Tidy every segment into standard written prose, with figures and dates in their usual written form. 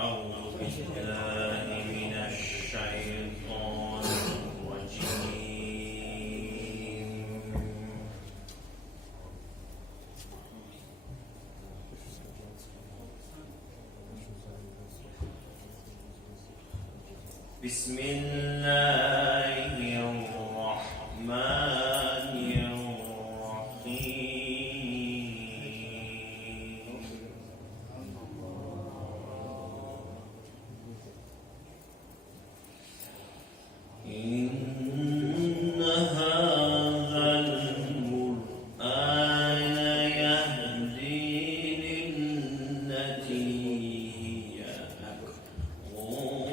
أعوذ بالله من الشيطان الرجيم. بسم الله الرحمن الرحيم. إن هذا القرآن يهدي للتي هي أقوم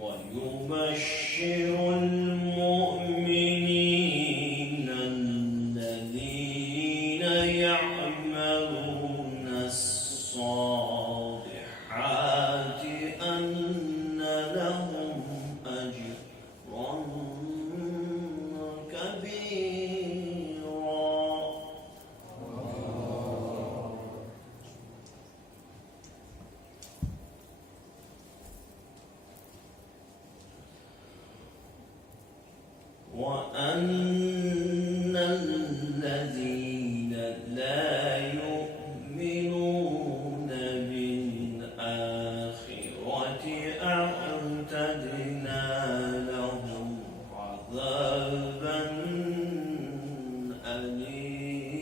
ويبشر المؤمنين الذين يعملون الصالحات أن لهم أجرا كبيرا. وأن الذين لا يؤمنون بالآخرة أعتدنا لهم عذابا أليما.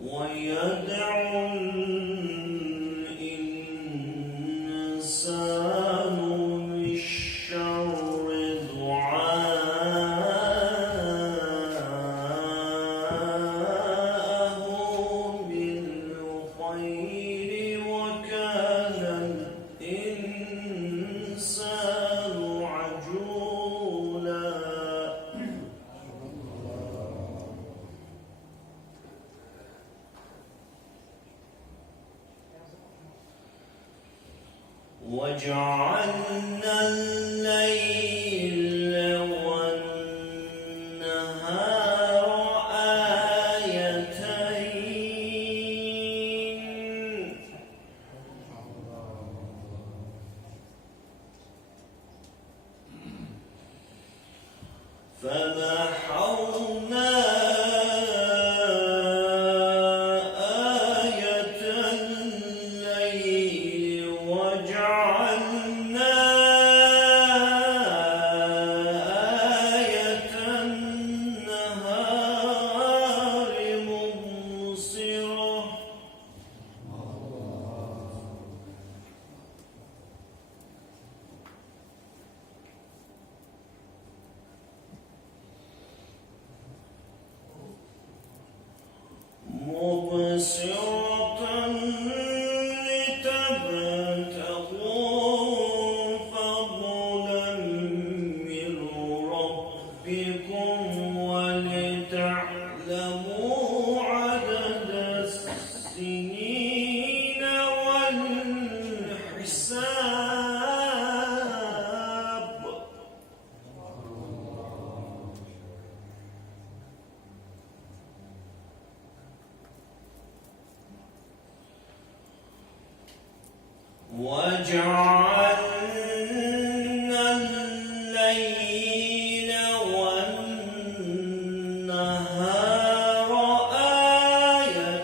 ويدعو الإنسان بالشر دعاءه بالخير وكان الإنسان عجولا. وجعلنا الليل والنهار آيتين فمحونا آية الليل وجعلنا آية النهار مبصرة لتبتغوا فضلا من ربكم ولتعلموا عدد السنين والحساب. وجعلنا الليل والنهار آيتين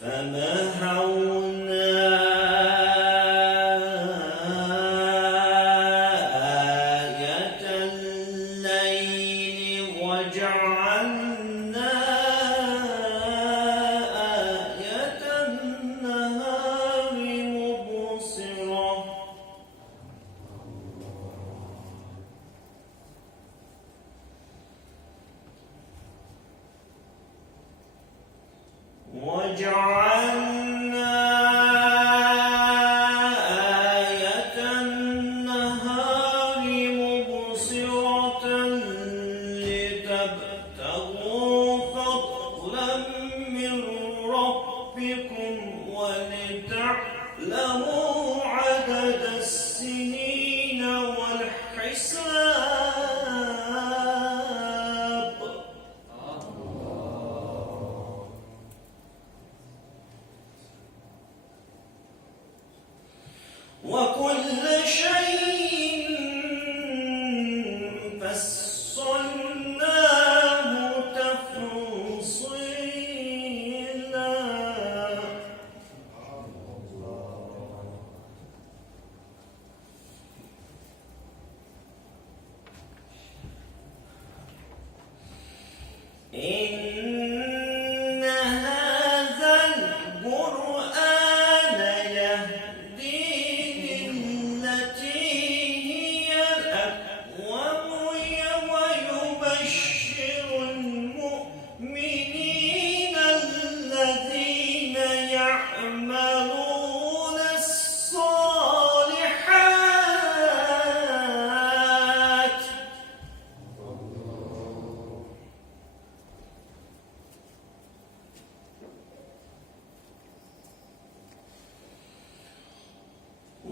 فمحونا ولتعلموا عدد السنين والحساب. وكل شيء فصلناه تفصيلا. إن هذا القرآن يهدي للتي هي أقوم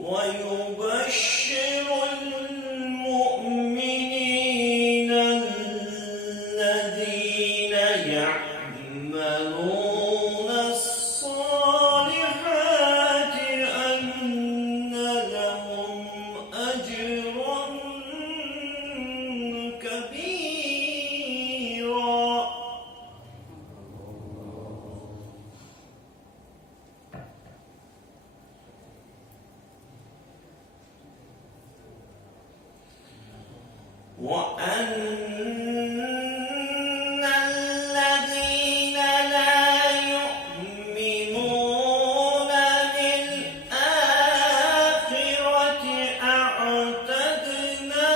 ويبشر المؤمنين الذين يعملون الصالحات أن لهم أجرا كبيرا. وأن الذين لا يؤمنون بالآخرة أعتدنا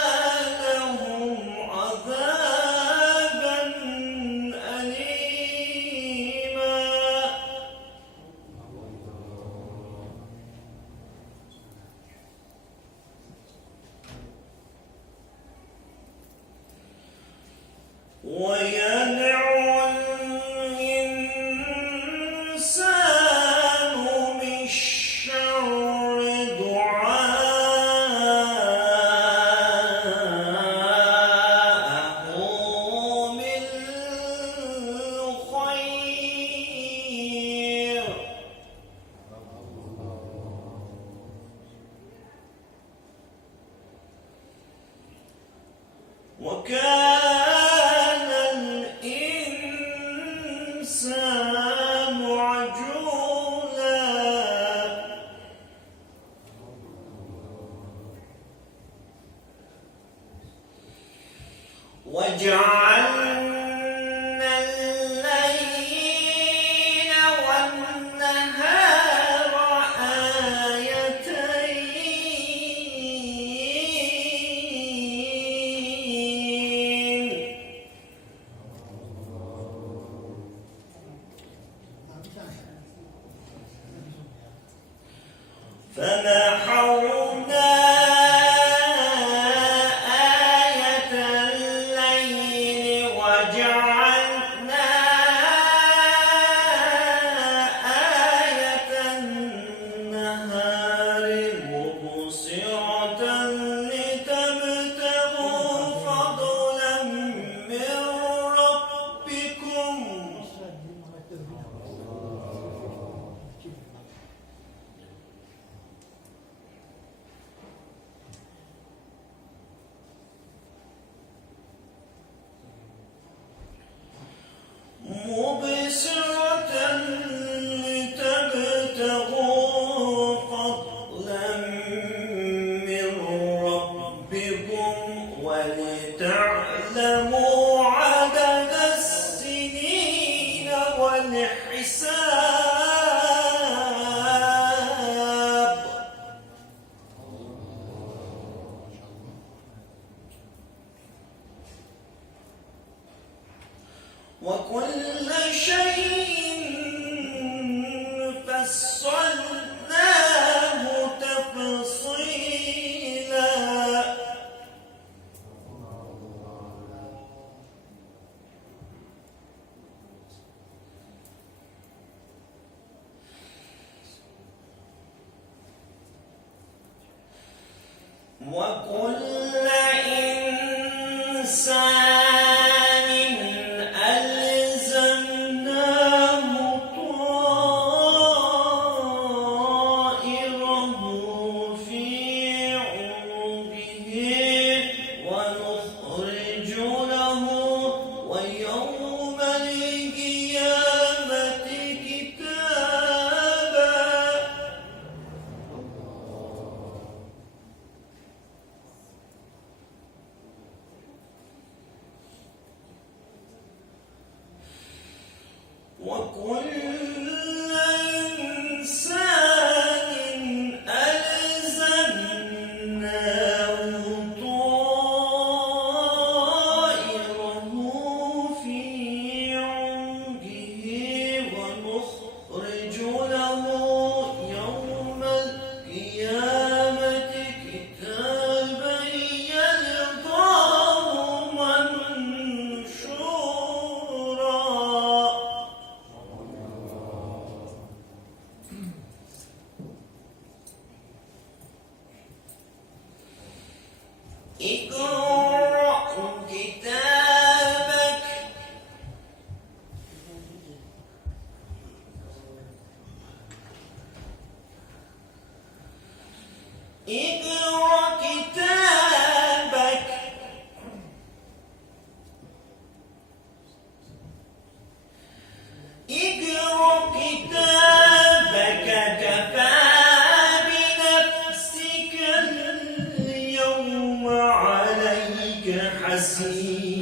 لهم عذابا أليما. ويدعو الإنسان بالشر دعاءه بالخير. وكان الإنسان عجولا. وجعلنا الليل والنهار آيتين فمحونا آية الليل وجعلنا آية النهار مبصرة لتبتغوا فضلا من ربكم. مبصرة لتبتغوا فضلا من ربكم ولتعلموا عدد السنين والحساب. وكل شيء فصلناه تفصيلا. وكل إنسان ألزمناه طائره في عنقه ونخرج له ويوم القيامة كتابا. وكل إنسان ألزمناه طائره في عنقه ونخرج له يوم القيامة كتابا يلقاه منشورا. اقرأ كتابك. اقرأ كتابك. اقرأ كتابك كفى بنفسك اليوم عليك حسيبا.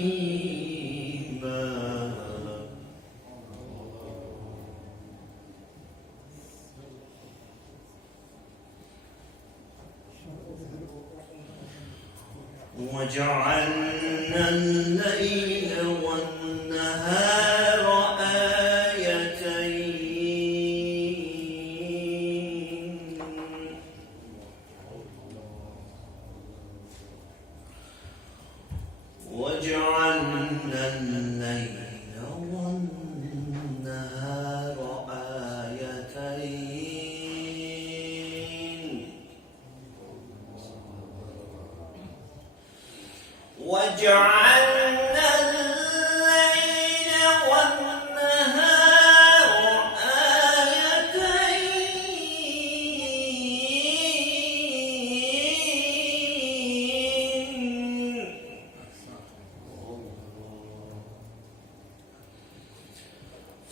وجعلنا الليل والنهار آيتين وجعلنا الليل والنهار آيتين وجعلنا الليل والنهار آيتين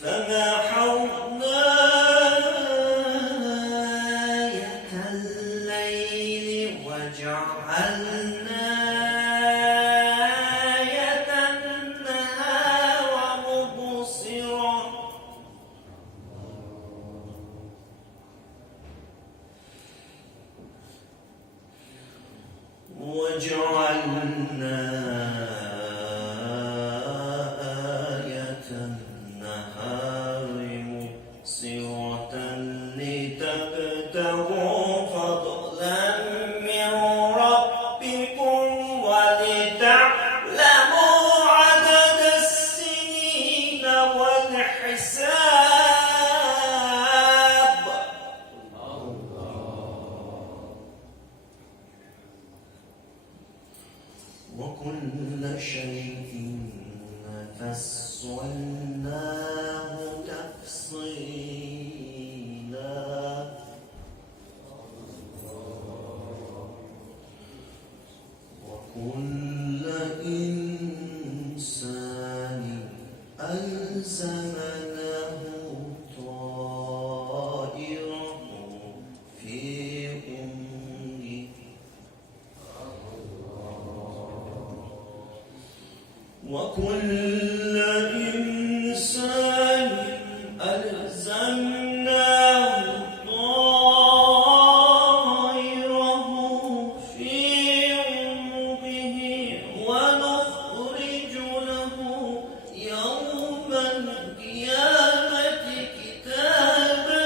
فمحونا آية الليل وجعلنا آية النهار مبصرا. وجعلنا آية النهار مبصرة لتبتغوا فضلا من ربكم ولتعلموا عدد السنين والحساب. وكل شيء فصلناه تفصيلا. وكل إنسان ألزمناه طائره في عنقه وكل إنسان ألزمناه طائره في عنقه ونخرج له يوم القيامة كتابا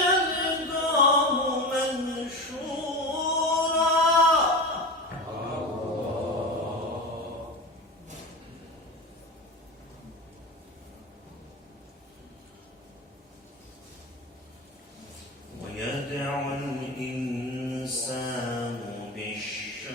يلقاه منشورا. ويدعو الإنسان بالشر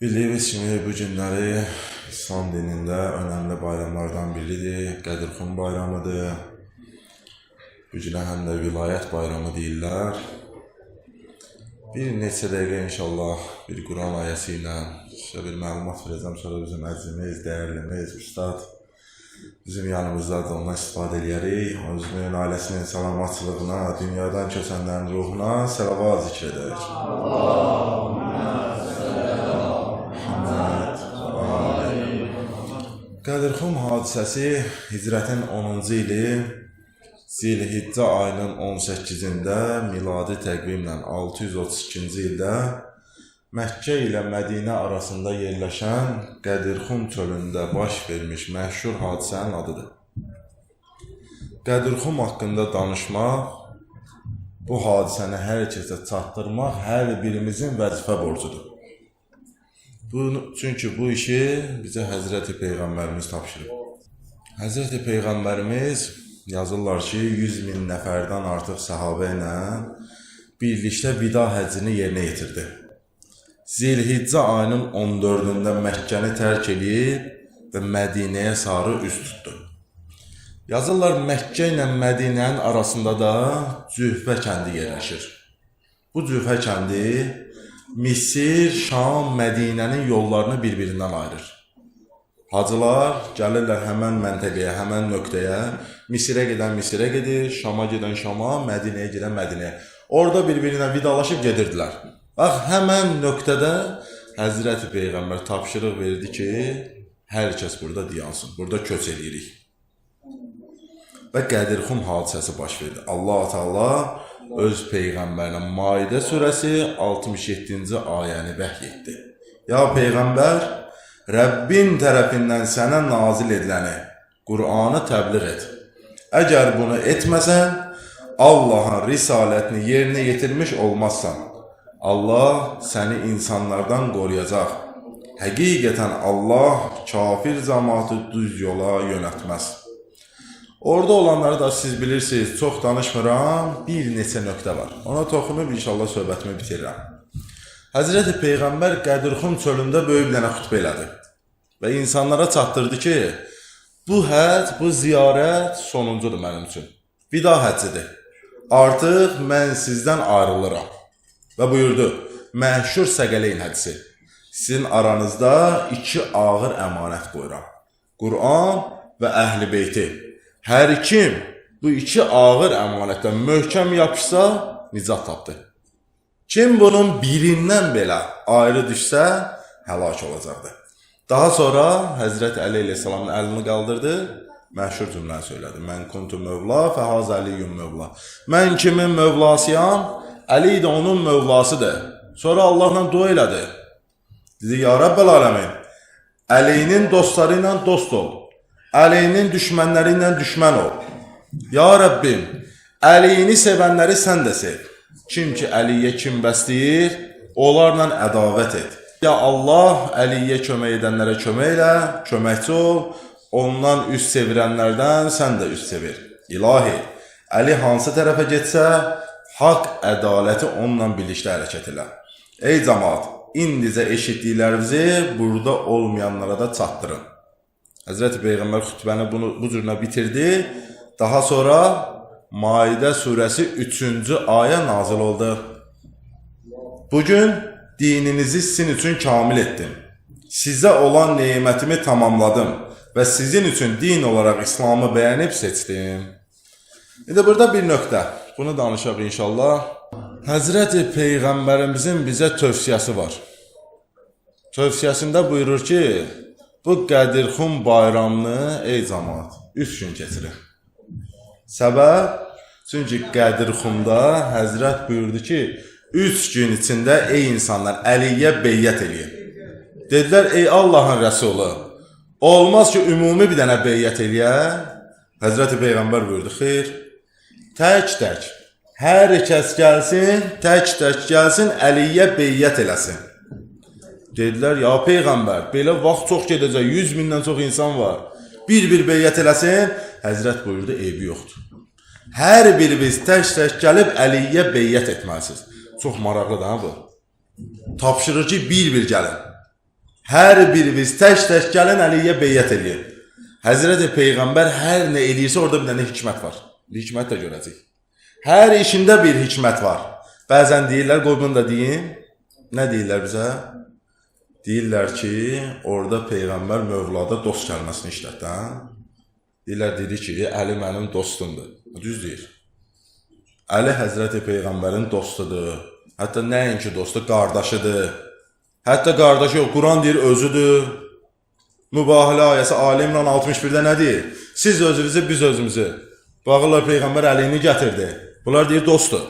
Bildiyimiz kimi bu günləri İslam dinində önəmli bayramlardan biridir. Qədirxum bayramıdır. Bu günə həm də vilayət bayramı deyirlər. Bir neçə dəqiqə inşallah bir Quran ayəsi ilə sizə bir məlumat verəcəm. Sonra bizim əzizimiz, dəyərlimiz, ustad bizim yanımızda da ondan istifadə edərik. Özünün ailəsinin salamatçılığına, dünyadan köçənlərin ruhuna səlavat zikr edək. Qədirxum hadisəsi hicrətin 10-cu ili Zilhiccə ayının 18-də miladi təqvimlə 632-ci ildə Məkkə ilə Mədinə arasında yerləşən Qədirxum çölündə baş vermiş məşhur hadisənin adıdır. Qədirxum haqqında danışmaq, bu hadisəni hər kəsə çatdırmaq hər birimizin vəzifə borcudur. Çünki bu işi bizə Həzrəti Peyğəmbərimiz tapşırıb. Həzrəti Peyğəmbərimiz yazırlar ki, 100.000 nəfərdən artıq səhabə ilə birlikdə vida həccini yerinə yetirdi. Zilhiccə ayının 14-də Məkkəni tərk edib və Mədinəyə sarı üz tutdu. Yazırlar, Məkkə ilə Mədinənin arasında da Cühfə kəndi yerləşir. Bu Cühfə kəndi Misir, Şam, Mədinənin yollarını bir-birindən ayırır. Hacılar gəlirlər həmən məntəqəyə, həmən nöqtəyə, Misirə gedən Misirə gedir, Şama gedən Şama, Mədinəyə gedən Mədinəyə. Orada bir-birinə vidalaşıb gedirdilər. Bax, həmən nöqtədə Həzrəti Peyğəmbər tapşırıq verdi ki, hər kəs burada dayansın, burada köç edirik. Və Qədirxum hadisəsi baş verdi. Allah-u Teala öz Peyğəmbərinə Maidə surəsi 67-ci ayəni vəhy etdi. Ya Peyğəmbər, Rəbbin tərəfindən sənə nazil ediləni, Qur'anı təbliğ et. Əgər bunu etməsən, Allahın risalətini yerinə yetirmiş olmazsan. Allah səni insanlardan qoruyacaq. Həqiqətən Allah kafir cəmaatı düz yola yönətməz. Orada olanları da siz bilirsiniz, çox danışmıram, bir neçə nöqtə var. Ona toxunub inşallah söhbətimi bitirirəm. Həzrəti Peyğəmbər Qədirxum çölündə böyük bir dənə xütbə elədi. Və insanlara çatdırdı ki, bu həcc, bu ziyarət sonuncudur mənim üçün. Vida həccidir. Artıq mən sizdən ayrılıram. Və buyurdu, məşhur Səqələyn hədisi. Sizin aranızda iki ağır əmanət qoyuram. Qur'an və Əhl-i Beyti. Hər kim bu iki ağır əmanətdən möhkəm yapışsa, nicat tapdı. Kim bunun birindən belə ayrı düşsə, həlak olacaqdı. Daha sonra Həzrət Əli əleyhissalamın əlini qaldırdı, məşhur cümləni söylədi. Mən kuntu mövla, fəhaz əliyyum mövla. Mən kimin mövlasıyam, Əli də onun mövlasıdır. Sonra Allahla dua elədi. Dedi, ya Rəbbəl aləmin, Əlinin dostları ilə dost ol. Əlinin düşmənləri ilə düşmən ol. Ya Rəbbim, Əliyini sevənləri sən də sev. Kim ki Əliyə kim bəsləyir, onlarla ədavət et. Ya Allah, Əliyə kömək edənlərə kömək elə, köməkçi ol, ondan üst sevirənlərdən sən də üst sevir. İlahi, Əli hansı tərəfə getsə, haqq ədaləti onunla birlikdə hərəkət elə. Ey cəmaat, indicə eşitdiklərinizi burada olmayanlara da çatdırın. Həzrəti Peyğəmbər xütbəni bu cürünə bitirdi. Daha sonra Maidə surəsi 3-cü ayə nazil oldu. Bugün dininizi sizin üçün kamil etdim. Sizə olan nemətimi tamamladım və sizin üçün din olaraq İslamı bəyənib seçdim. İndi burada bir nöqtə. Bunu danışaq inşallah. Həzrəti Peyğəmbərimizin bizə tövsiyəsi var. Tövsiyəsində buyurur ki, bu Qədirxum bayramını, ey cəmaat, 3 gün keçirin. Səbəb, çünki Qədirxumda Həzrət buyurdu ki, 3 gün içində, ey insanlar, Əliyə beyyət eləyin. Dedilər, ey Allahın Rəsulü, olmaz ki, ümumi bir dənə beyyət eləyə. Həzrəti Peyğəmbər buyurdu, xeyr, tək-tək, hər kəs gəlsin, tək-tək gəlsin, Əliyə beyyət eləsin. Dedilər, ya Peyğəmbər, belə vaxt çox gedəcək, 100.000-dən çox insan var. Bir-bir beyyət eləsin, Həzrət buyurdu, eybi yoxdur. Hər biriniz tək-tək gəlib Əliyə beyyət etməlisiniz. Çox maraqlıdır ha bu. Tapşırır ki, bir-bir gəlin. Hər biriniz tək-tək gəlin Əliyə beyyət eləyin. Həzrəti Peyğəmbər hər nə eləyirsə orada bir dənə hikmət var. Bir hikmət də görəcək. Hər işində bir hikmət var. Bəzən deyirlər, qoy bunu da deyin. Nə deyirlər bizə? Deyirlər ki, orada Peyğəmbər Mövlada dost kəlməsini işlətdi. Deyirlər, dedi ki, Əli mənim dostumdur. Düz deyir. Əli Həzrəti Peyğəmbərin dostudur. Hətta nəinki dostu, qardaşıdır. Hətta qardaşı yox, Quran deyir, özüdür. Mübahilə ayəsi Ali İmran 61-də nə deyir? Siz özünüzü, biz özümüzü. Baxırlar Peyğəmbər Əlini gətirdi. Bunlar deyir, dostdur.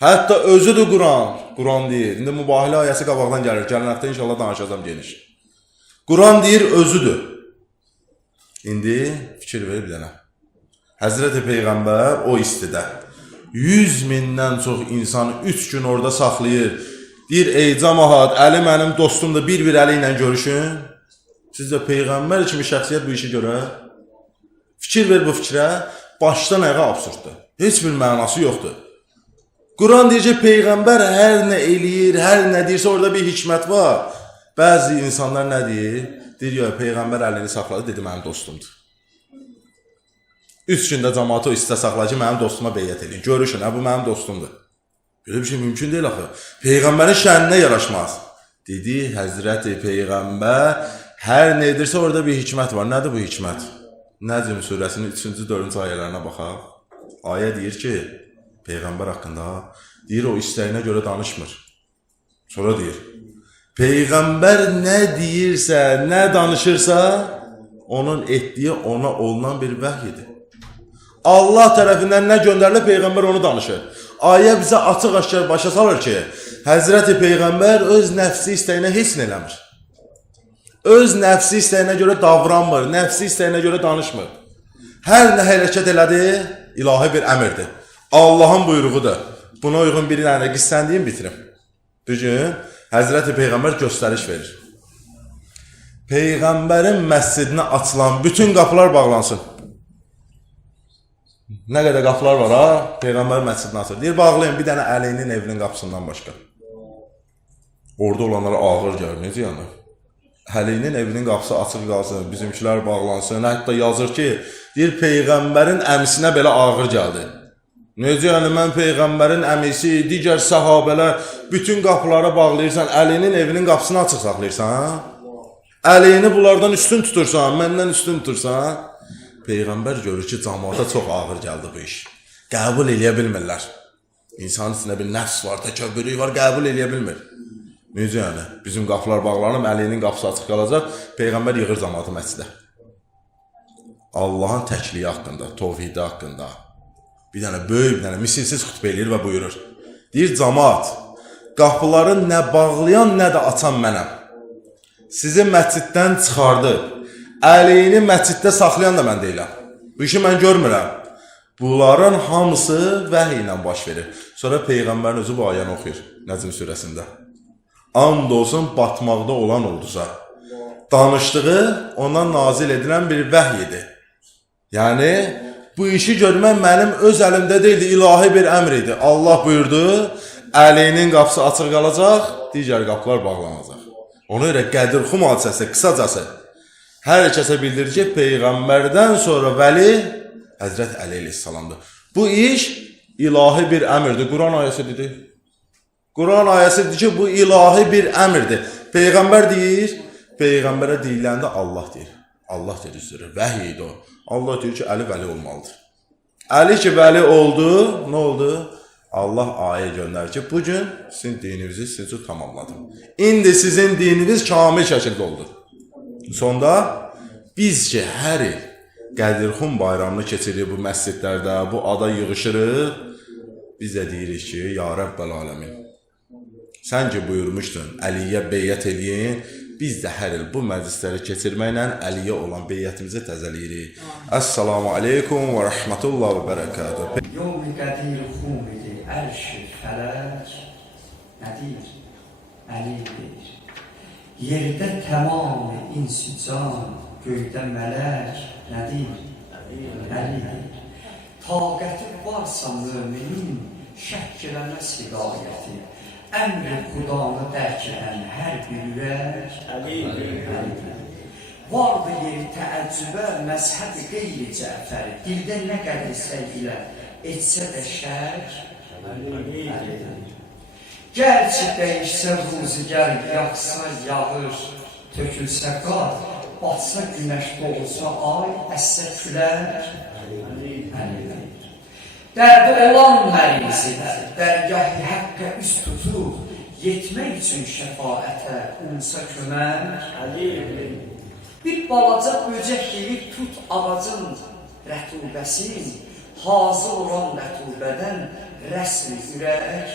Hətta özüdür Quran. Quran deyir. İndi mübahilə ayəsi qabaqdan gəlir. Gələn həftə inşallah danışacağım geniş. Quran deyir, özüdür. İndi fikir verir bir dənə. Həzrəti Peyğəmbər o istidə 100 mindən çox insanı 3 gün orada saxlayır. Deyir, ey cəmaət, Əli mənim dostumdur, bir Əli ilə görüşün. Sizcə Peyğəmbər kimi şəxsiyyət bu işi görər? Fikir ver bu fikrə, başdan ayağa absurddur. Heç bir mənası yoxdur. Quran deyir ki, Peyğəmbər hər nə eləyir, hər nə deyirsə orada bir hikmət var. Bəzi insanlar nə deyir? Deyir, ya Peyğəmbər Əlini saxladı, dedi, mənim dostumdur. 3 gündə cəmaatı o istə saxlayır ki, mənim dostuma beyyət edin. Görüşün, bu mənim dostumdur. Belə bir şey mümkün deyil axı. Peyğəmbərin şəninə yaraşmaz. Dedi, Həzrəti Peyğəmbər hər nə edirsə orada bir hikmət var. Nədir bu hikmət? Nəcm surəsinin 3-cü, 4-cü ayələrinə baxaq. Ayə deyir ki, Peyğəmbər haqqında, deyir, o istəyinə görə danışmır. Sonra deyir, Peyğəmbər nə deyirsə, nə danışırsa, onun etdiyi ona olunan bir vəhyidir. Allah tərəfindən nə göndərilir, Peyğəmbər onu danışır. Ayə bizə açıq-aşkar başa salır ki, Həzrəti Peyğəmbər öz nəfsi istəyinə heç nə eləmir. Öz nəfsi istəyinə görə davranmır, nəfsi istəyinə görə danışmır. Hər nə hərəkət elədi, ilahi bir əmirdir. Allahın buyruğudur. Buna uyğun bir dənə qissəni deyim, bitirim. Bir gün Həzrəti Peyğəmbər göstəriş verir. Peyğəmbərin məscidinə açılan bütün qapılar bağlansın. Nə qədər qapılar var, ha? Peyğəmbər məscidini açır. Deyir, bağlayın bir dənə Əlinin evinin qapısından başqa. Orada olanlara ağır gəlir, necə yəni? Əlinin evinin qapısı açıq qalsın, bizimkilər bağlansın. Hətta yazır ki, deyir, Peyğəmbərin əmisinə belə ağır gəldi. Necə yəni, mən Peyğəmbərin əmisi, digər səhabələr, bütün qapıları bağlayırsan, Əlinin evinin qapısını açıq saxlayırsan, Əlini bunlardan üstün tutursan, məndən üstün tutursan, Peyğəmbər görür ki, cəmaata çox ağır gəldi bu iş. Qəbul eləyə bilmirlər. İnsanın içində bir nəfs var, təkəbbürlük var, qəbul eləyə bilmir. Necə yəni? Bizim qapılar bağlanıb, Əlinin qapısı açıq qalacaq, Peyğəmbər yığır cəmaatı məscidə. Allahın təkliyi haqqında, tovhidi haqqında bir dənə böyük, bir dənə misilsiz xütbə eləyir və buyurur. Deyir, cəmaat, qapıları nə bağlayan, nə də açan mənəm. Sizi məsciddən çıxardı. Əlini məsciddə saxlayan da mən deyiləm. Bu işi mən görmürəm. Bunların hamısı vəhiy ilə baş verir. Sonra Peyğəmbərin özü bu ayəni oxuyur Nəcm surəsində. And olsun batmaqda olan oldusa. Danışdığı ondan nazil edilən bir vəhyidir. Yəni, bu işi görmək mənim öz əlimdə deyildi, ilahi bir əmr idi. Allah buyurdu, Əlinin qapısı açıq qalacaq, digər qapılar bağlanacaq. Ona görə Qədirxum hadisəsi, qısacası, hər kəsə bildirir ki, Peyğəmbərdən sonra vəli Həzrət Əli əleyhissalamdır. Bu iş ilahi bir əmrdir. Quran ayəsidir. Quran ayəsidir ki, bu ilahi bir əmrdir. Peyğəmbər deyir, Peyğəmbərə deyiləndə Allah deyir. Allah deyir, üstürür, vəhiy idi o. Allah deyir ki, Əli vəli olmalıdır. Əli ki, vəli oldu, nə oldu? Allah ayə göndərir ki, bugün sizin dininizi sizin üçün tamamladım. İndi sizin dininiz kamil şəkildə oldu. Sonda biz ki, hər il Qədirxum bayramını keçirik bu məscidlərdə, bu ada yığışırıq. Biz də deyirik ki, ya Rəbbəl aləmin, sən ki buyurmuşdun, Əliyə beyyət eləyin, biz də hər il bu məclisləri keçirməklə Əliyə olan beyyətimizi təzəliyirik. Əssalamu aleykum və rəhmətullah və bərəkatuhu. Yol-i Qədirxum idi, ərş-i fələk, nədir? Əli deyir. Yerdə təmam-ı insican, göydə mələk, nədir? Əli deyir. Taqəti varsa müminin, şəkk eləməz hidayəti. əmr-i Xudanı dərk edən hər bir ürək Əlidir. Vardı yeri təəccübə məzhəb-i qeyri Cəfəri, dildə nə qədər səhvilə etsə də şək Əlidir. Gerçi dəyişsə ruzigar, yaxsa yağır, tökülsə qar, batsa günəş, doğulsa ay, əssə külək Əlidir. Dərdi olan mərizidir, dərgah-i həqqə üz tutur, yetmək üçün şəfaətə unsa kömək Əlidir. Bir balaca böcək yeyib tut ağacın rətubəsin, hazır olan rətubədən rəsm ürək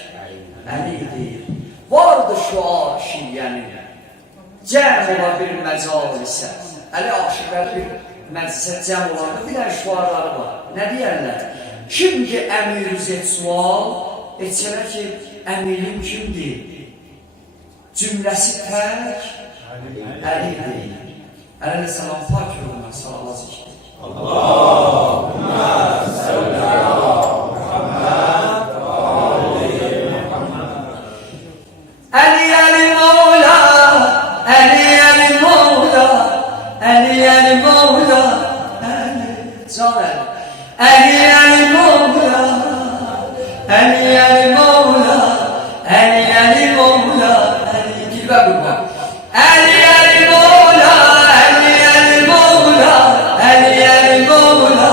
Əlidir. Vardı şu aşiyyənin, cəm ola bir məcalisə, Əli aşiqlər bir məclisə cəm olanda bir dənə şuarları var. Nə deyərlər? Kim ki əmirüz et sual, etsələ ki əmirim kimdir? Cümləsi tək Əlidir. Əleyhisselam pak yoluna salavat zikir. Allahümme salli ala Muhammed ve ali Muhammed. Əli Mevla, Əli Mevla, Əli Mevla, can Əli Mevla, Əli Mevla, Əli Mevla, dilbə qurban. Əli Mevla, Əli Mevla, Əli Mevla,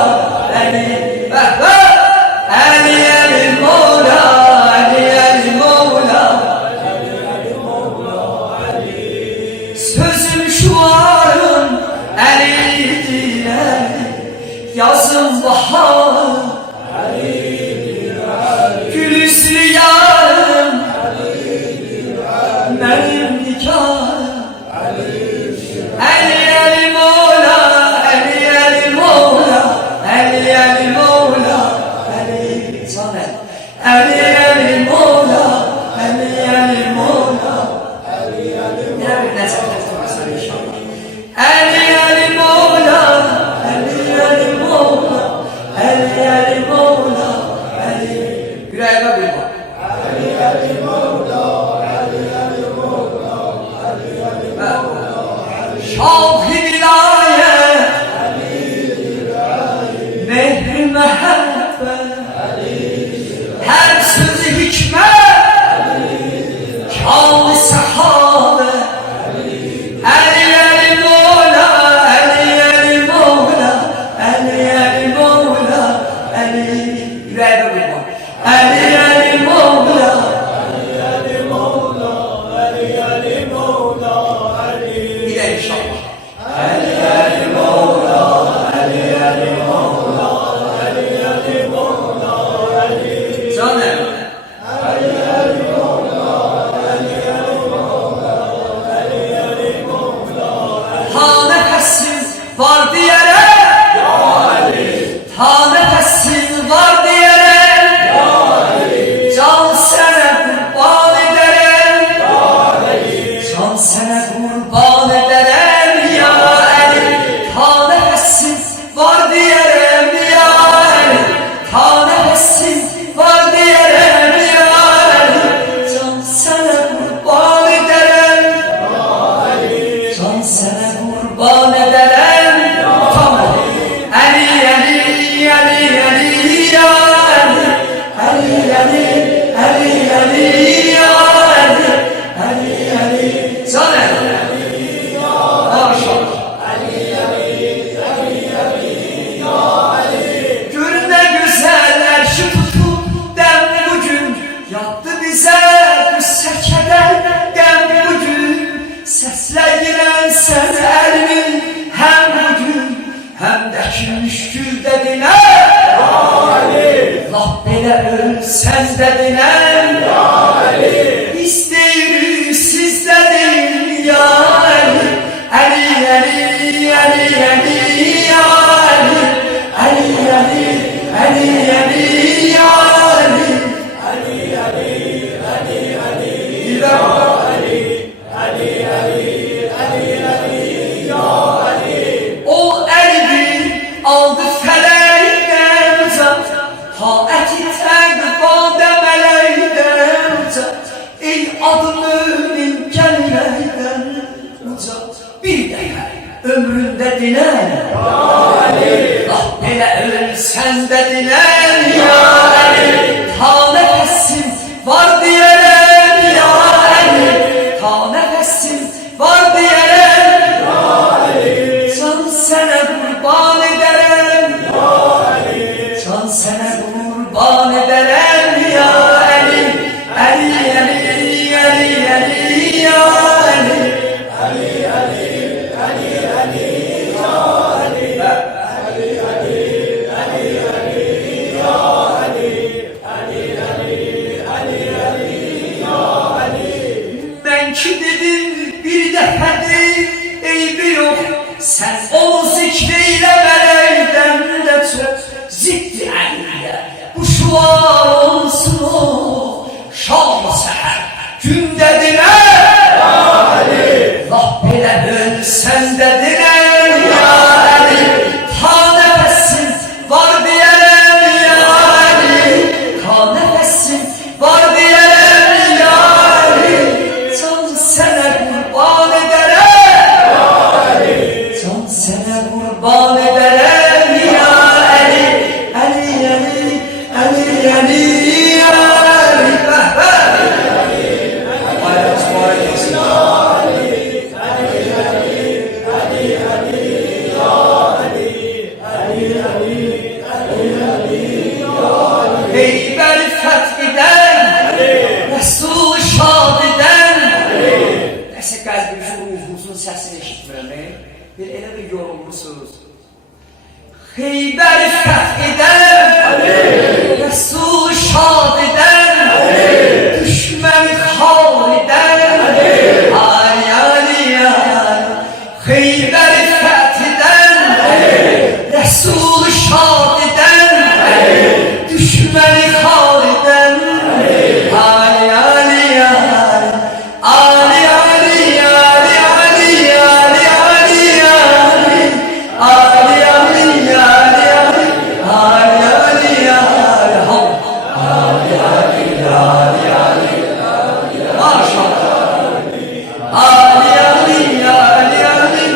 Əli Mevla, Əli Mevla, sözüm şuarım Əlidir, yazım baharım gülüslü yarım mənim nikarım Əli Mevla, Əli Mevla, Əli Mevla, Əli can Əli Mevla, Əli Mevla, bir nəzər tutmasın inşallah. Əli Mevla, Əli Mevla, Əli Mevla, Əli ürəyimə qurban. Əli Mevla, Əli Mevla, Əli Mevla, Şah-ı vilayət, mehri məhəbbət, hər sözü hikmət, kâl-ı səhavət, Əli Mevla, Əli Mevla, Əli Mevla, Əli ürəyimə qurban. Əli Mevla, Əli Mevla, Əli Mevla, bir də inşallah. Əli Mevla, Əli Mevla, Əli Mevla, canım. Əli Mevla, Əli Mevla, Əli Mevla, ta nəfəsim var deyərəm, ya Əli, ta nəfəsim var deyərəm, ya Əli, can sənə qurban edərəm, ya Əli, can sənə qurban edərəm, ya Əli, ta nəfəsim var deyərəm, ya Əli, ta nəfəsim var deyərəm, ya Əli, can sənə qurban edərəm, ya Əli, can sənə qurban edərəm, tamam. Əli, ya Əli, ya Əli, ya Əli, can Əli, maşallah. Gör nə gözəl ərşi tutub dəm bugün, yatdı bizə qüssə kədər qəm bugün, səsləyirən sən əlimi həm bugün, həm də ki müşkül dedilər, ya Əli, laf belə ölsən dedilər, ya Əli, istəyirik siz dedin, ya Əli, Əli, ya Əli, ya Əli, ya Əli, o Əli aldı fələkdən uzaq, taəti təqvada mələkdən uzaq, ey ömründə dinən ah belə ölsən də dinən ya Əli, ta nəfəsim var deyərəm ya Əli, ta nəfəsim var deyərəm ya Əli, can sənə qurban edərəm ya Əli, can sənə qurban edərəm ya Əli, Əli, Əli, Əli, Əli, ya Əli, Əli, Əli, Əli, Əli, ya Əli, Əli, Əli, Əli, Əli, ya Əli, Əli, Əli, Əli, Əli, ya Əli. Mən ki dedim bir dəfədir, eybi yox, sən onu zikr eylə mələkdən də çox. Zikr Əliyə bu şuar olsun o, şam səhər gündə dinər ya Əli, laf belə ölsən də dinər ya Əli, ta nəfəsim var deyərəm ya Əli, ta nəfəsim var deyərəm ya Əli, can sənə qurban edərəm ya Əli, can sənə qurban edərəm ya Əli, Əli, Əli, Əli, Əli, ya Əli, bəhbə. Ayağınız mübarək olsun. Heybər fəth edən, Rəsul şad edən. Nəsə qəlbimizin ruhumuzun səsini eşitmirəm, bir elə bir yorulmuşsunuz. Heybər fəth edən, Rəsul şad edən, düşməni xal edən, ay Ali ay. Heybər fəth edən, Rəsul şad edən, düşməni xal edən, ay Ali ay. Ali Ali Ali Ali Ali Ali Ali Ali Ali Ali Ali Ali Ali maşallah. Ali Ali Ali Ali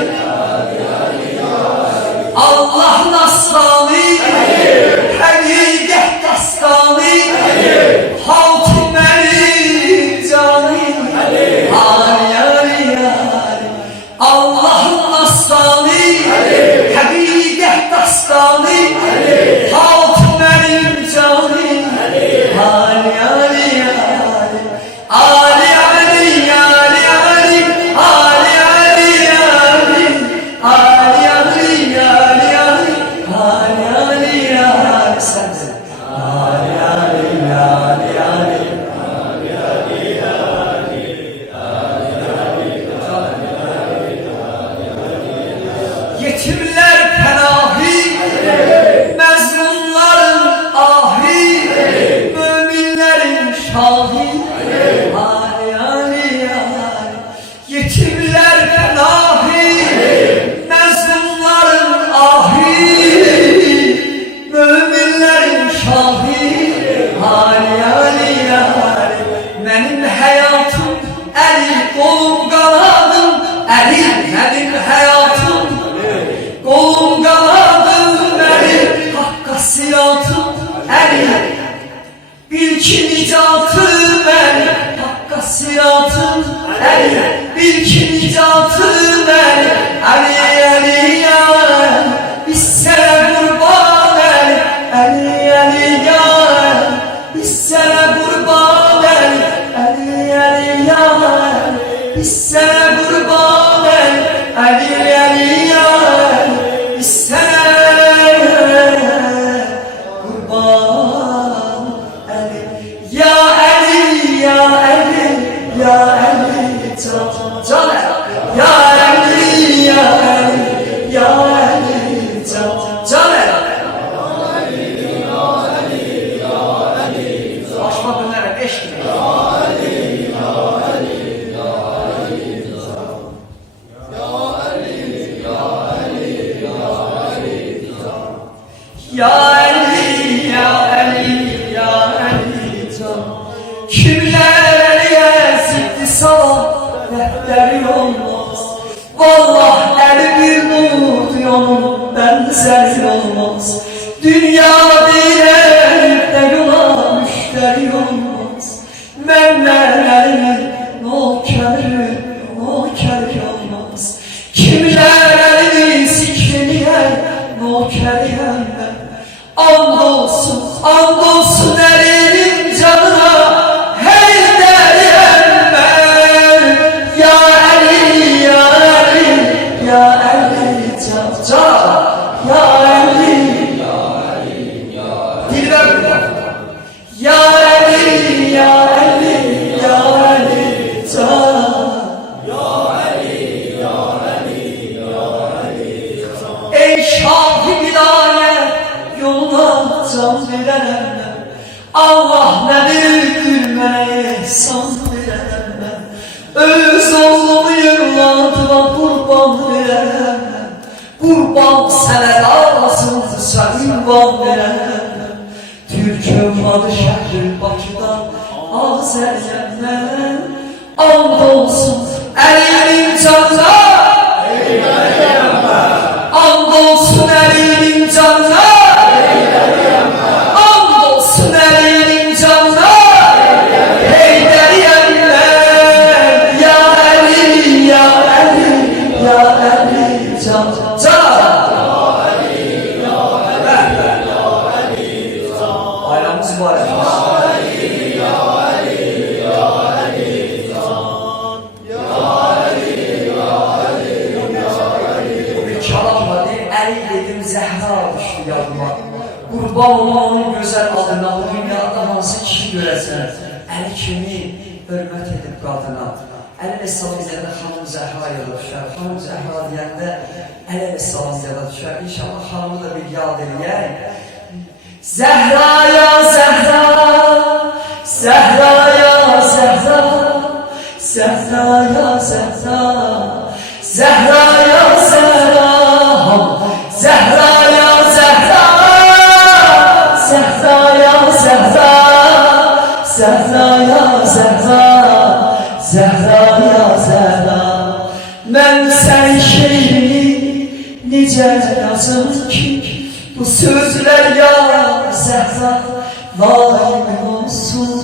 Allah nasrani, həqiqət dastanı, halk mənim canım. Ali Ali Ali Allah nasrani, həqiqət dastanı, halk mənim canım. Ali Ali Ali Ali Ali Ali Ali Ali Ali Ali Ali Ali Ali Ali Ali sensin. Ali Ali Ali Ali yetimler pənahi, məzlumların ahi, möminlərin şahi. Ali Ali Ali yetimlər pənahi, məzlumların ahi, möminlərin şahi. Ali Ali Ali mənim həyatım Əli, qolum qanadım Əli, mənim həyatım qolum qanadım Əli, haqqa siratım Əli, bil ki nicatım Əli, haqqa siratım Əli, bil ki nicatım Əli, Əli Əli ya Əli, biz sənə qurban Əli, Əli Əli ya Əli, biz sənə qurban Əli, Əli Əli ya Əli, biz sənə qurban Əli, Əli Əli ya Əli, biz sənə qurban Əli. Ya Əli, ya Əli, ya Əli, can Əli. Ya Əli, ya Əli, ya Əli, can Əli. Başma dönərək eşitmeyin. Ya Ali, ya Ali, ya Ali can. Kimler ezikti sana, rehberi olmaz. Vallahi eli bir benzeri olmaz. Dünya deyip de yola müşteri olmaz. Mənlərin o kər olmaz. Kimlərin sikriyər o kəriyəm mən. And olsun əlinin canına, hey dəriyəm mən. Ya Əli, ya Əli, ya Əli can. Ya Əli, dilbər qurban. Ya Əli, ya Əli, ya Əli can. Ey şah-ı vilayət yoluna can verərəm mən. Allah nədir mənə ehsan verərəm mən. Öz oğlumu yırladıma qurban verərəm mən. Qurban sənə lazımdırsa ünvan verərəm mən. Türküm adı şəhri Bakıdan Azəriyəm mən. And olsun əlimin canına, and olsun əlinin canına, and olsun əlinin canına, heydəriyəm mən. Ya Əli, ya Əli, ya Əli can. Bayramımız mübarək olsun. Əli dedim, Zəhra düşdü yadıma. Qurban olmanın gözəl adına, bu dünyada hansı kişi görəsən, Əli kimi hörmət edib qadına. Əli salam deyəndə xanım Zəhra yola düşər, xanım Zəhra deyəndə Əli salam yola düşər. İnşallah xanımı da bir yad eləyək. Zəhra ya Zəhra, Zəhra ya Zəhra, Zəhra ya Zəhra, Zəhra ya Zəhra. Zəhra ya Zəhra, Zəhra ya Zəhra, Zəhra ya Zəhra, Zəhra ya Zəhra. Mən sən şeirini necə yazım ki, bu sözlər ya Zəhra layiq olsun.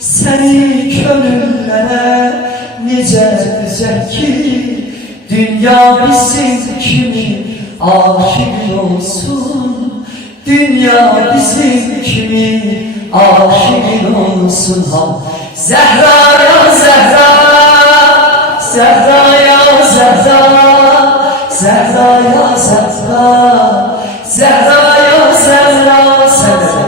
Səni könüllərə necə düzək ki, dünya bizim kimi aşık olsun. Dünya bizim kimi aşık olsun. Zəhra ya Zəhra, Zəhra ya Zəhra, Zəhra ya Zəhra, Zəhra ya Zəhra, Zəhra.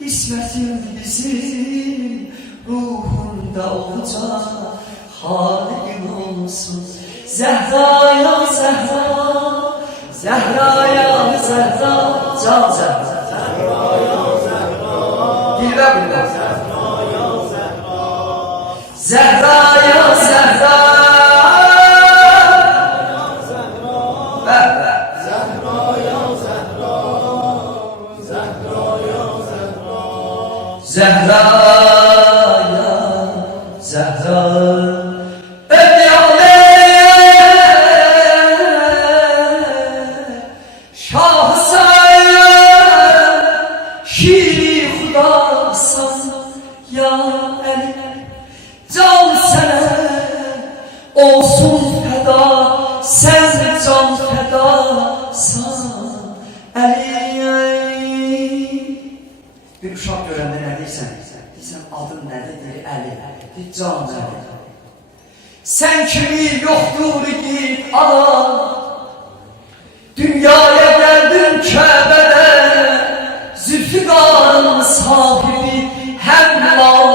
İsmetin bizim ruhunda olacak, Halikin olsun. Zəhra ya Zəhra, Zəhra ya Zəhra, can Zəhra. Zəhra ya Zəhra, dilbər qurban. Zəhra ya Zəhra, Zəhra ya Zəhra, Zəhra ya Zəhra, Zəhra ya Zəhra, Zəhra ya Zəhra. Şiri xudasan ya Əli, can sənə olsun fəda, sən can fədasan Əli. Bir uşaq görəndə nə deyirsən? Deyirsən adın nədir? Deyir Əli. Deyir can Əli. Sən kimi yoxdur idi adam, dünyaya gəldin Kəbədə. Zülfüqarın sahibi həm mal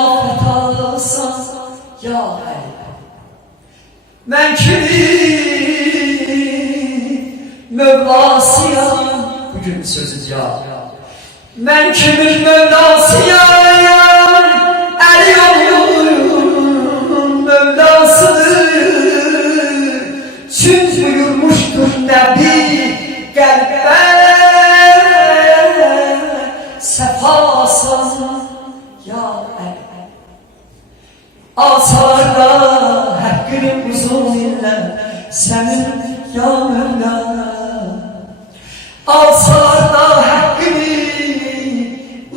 fətasan ya Əli. Mən kimin Mövlasıyam, bugün sözü ya. Mən kimin Mövlasıyam, alsalar da hakkını uzun iller senin ya Mevlana. Alsalar da hakkını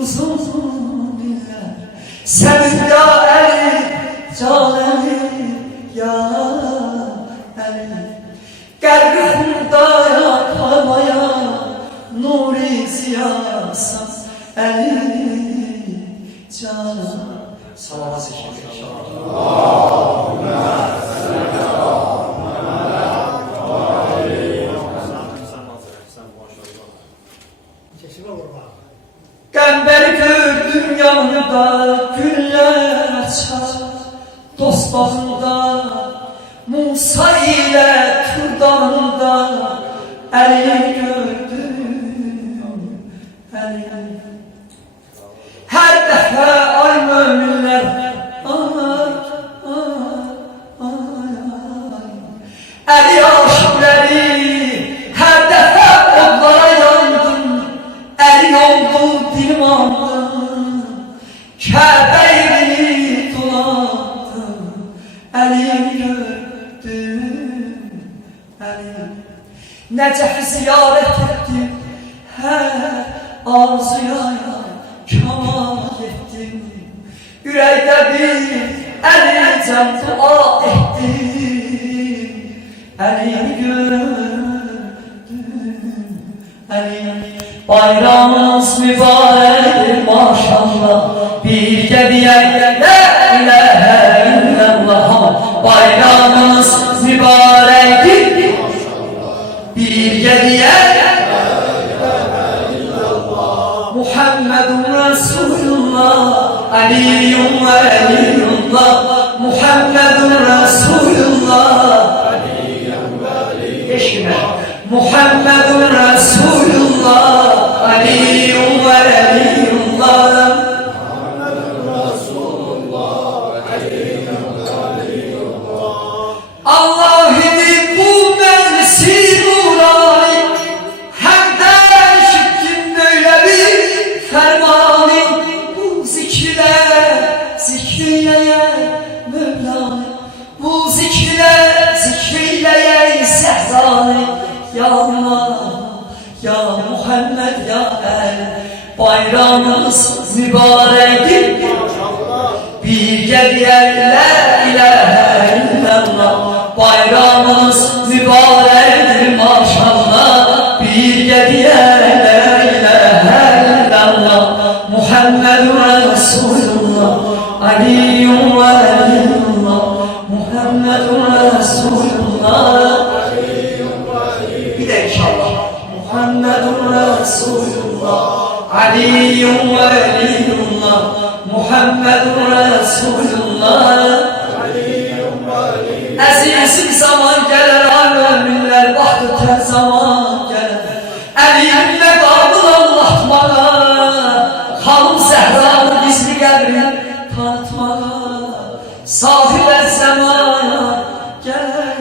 uzun iller senin ya Ali, can Ali, ya Ali. Kalbimde yapamaya nuri ziyasan Ali, can salavat zikir inşallah. Qəmbər gördüm yanımda güller açar, dost bağında Musa ile turdanında Əli gördüm, Əli. Her dəfə ay möminlər, ay, ay, ay, Əli aşıqləri, her dəfə onlara yandım, Əli oldu dilim aldım, Kəbə'yi dolandım, Əli gördüm, Əli. Nəcəfi ziyarət etdim, hər arzuya kamal etdim, ürəkdə bir Əlicəm dua etdim, Əli gördüm, Əli. Bayramımız mübarek maşallah, birgə deyək la ilahe illallah. Bayramımız mübarek birgə deyək la ilahe illallah. Muhammedun Resulullah, Aliyyum ve Aliyyullah. Muhammedun Resulullah, Aliyyum ve Aliyyullah. Muhammedun Resulullah, Aliyyum ve Aliyyullah. Muhammedun Resulullah, Aliyyum ve Aliyyullah. Allah'ın bu meclisi nurani, hemden şükür böyle bir fermani. Bu zikirle, zikriyle Mevlana, bu zikirle, zikriyle Zehrani. Ya Allah, ya Muhammed, ya El. Bayramımız mübarek birgə deyək la ilahe illallah. Bayramımız mübarek maşallah, birgə deyək la ilahe illallah. Muhammedun Resulullah, Aliyyum ve Aliyyullah. Muhammedun Resulullah, bir de inşallah. Muhammedun Resulullah, Aliyyum ve Aliyyullah. Muhammedun Resulullah, Aliyyum ve Aliyyullah. Əzizim zaman gələr, ay möminlər, vaxtı tər zaman gələr. Əlimlə qaldı anlatmağa, xanım Zəhranı gizli qəbrini tanıtmağa. Sahibə zamana gələr,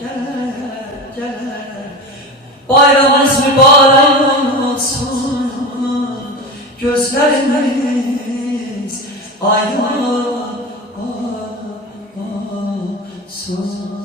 gələr, gələr. Bayramımız mübarek olsun, gözlerimiz aydın olsun.